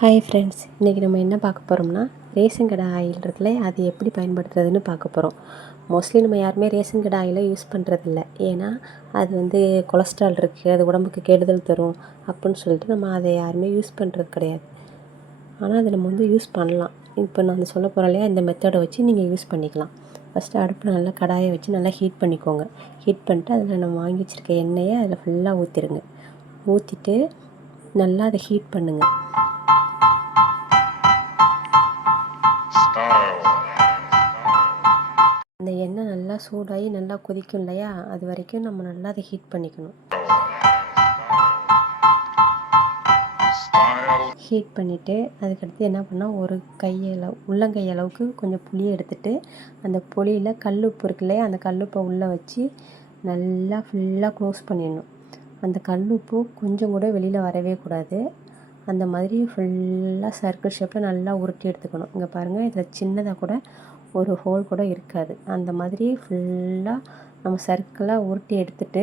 Hi friends, இன்றைக்கி நம்ம என்ன பார்க்க போகிறோம்னா ரேஷன் கடை ஆயில் இருக்குல்ல, அது எப்படி பயன்படுத்துறதுன்னு பார்க்க போகிறோம். மோஸ்ட்லி நம்ம யாருமே ரேஷன் கடை ஆயிலை யூஸ் பண்ணுறதில்ல. ஏன்னா அது கொலஸ்ட்ரால் இருக்குது, அது உடம்புக்கு கெடுதல் தரும் அப்படின்னு சொல்லிட்டு நம்ம அதை யாருமே யூஸ் பண்ணுறது கிடையாது. ஆனால் அதை நம்ம யூஸ் பண்ணலாம். இப்போ நான் சொல்ல போகிறேன் இல்லையா, இந்த மெத்தடை வச்சு நீங்கள் யூஸ் பண்ணிக்கலாம். ஃபஸ்ட்டு அடுப்பில் நல்லா கடாயை வச்சு நல்லா ஹீட் பண்ணிக்கோங்க. ஹீட் பண்ணிட்டு அதில் நம்ம வாங்கி வச்சுருக்க எண்ணெயை அதில் ஃபுல்லாக ஊற்றிடுங்க. ஊற்றிட்டு நல்லா அதை ஹீட் பண்ணுங்கள். அந்த எண்ணெய் நல்லா சூடாகி நல்லா கொதிக்கும் இல்லையா, அது வரைக்கும் நம்ம நல்லா அதை ஹீட் பண்ணிக்கணும். ஹீட் பண்ணிவிட்டு அதுக்கடுத்து என்ன பண்ணால் ஒரு உள்ளங்கை அளவுக்கு கொஞ்சம் புளியை எடுத்துகிட்டு அந்த புளியில் கல் உப்பு இருக்கு இல்லையா, அந்த கல்லுப்பை உள்ளே வச்சு நல்லா ஃபுல்லாக க்ளோஸ் பண்ணிடணும். அந்த கல் உப்பு கொஞ்சம் கூட வெளியில் வரவே கூடாது. அந்த மாதிரி ஃபுல்லாக சர்க்கிள் ஷேப்பில் நல்லா உருட்டி எடுத்துக்கணும். இங்கே பாருங்கள், இதில் சின்னதாக கூட ஒரு ஹோல் கூட இருக்காது. அந்த மாதிரி ஃபுல்லாக நம்ம சர்க்கிளாக உருட்டி எடுத்துகிட்டு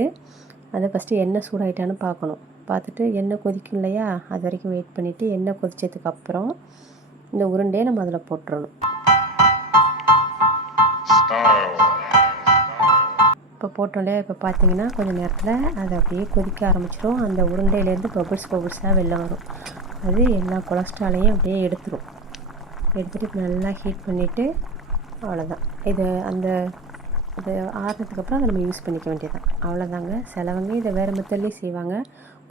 அதை ஃபஸ்ட்டு எண்ணெய் சூடாயிட்டான்னு பார்க்கணும். பார்த்துட்டு எண்ணெய் கொதிக்கும் இல்லையா, அது வரைக்கும் வெயிட் பண்ணிவிட்டு எண்ணெய் கொதித்ததுக்கப்புறம் இந்த உருண்டையை நம்ம அதில் போட்டுறணும். இப்போ போட்டோம் இல்லையா, இப்போ பார்த்தீங்கன்னா கொஞ்சம் நேரத்தில் அது அப்படியே கொதிக்க ஆரம்பிச்சிடும். அந்த உருண்டையிலேருந்து பபுள்ஸாக வெளில வரும். அது எல்லா கொலஸ்ட்ராலையும் அப்படியே எடுத்துகிட்டு நல்லா ஹீட் பண்ணிவிட்டு அவ்வளோதான். இது ஆறுனதுக்கப்புறம் அதை நம்ம யூஸ் பண்ணிக்க வேண்டியதான். அவ்வளோதாங்க. சிலவங்க இதை வேறு மெத்தட்லேயும் செய்வாங்க.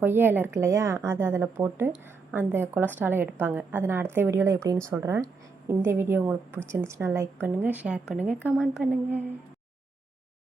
கொய்யா இலை இருக்கு இல்லையா, அதை அதில் போட்டு அந்த கொலஸ்ட்ராலை எடுப்பாங்க. அதை நான் அடுத்த வீடியோவில் எப்படின்னு சொல்கிறேன். இந்த வீடியோ உங்களுக்கு பிடிச்சிருந்துச்சுன்னா லைக் பண்ணுங்கள், ஷேர் பண்ணுங்கள், கமெண்ட் பண்ணுங்கள்.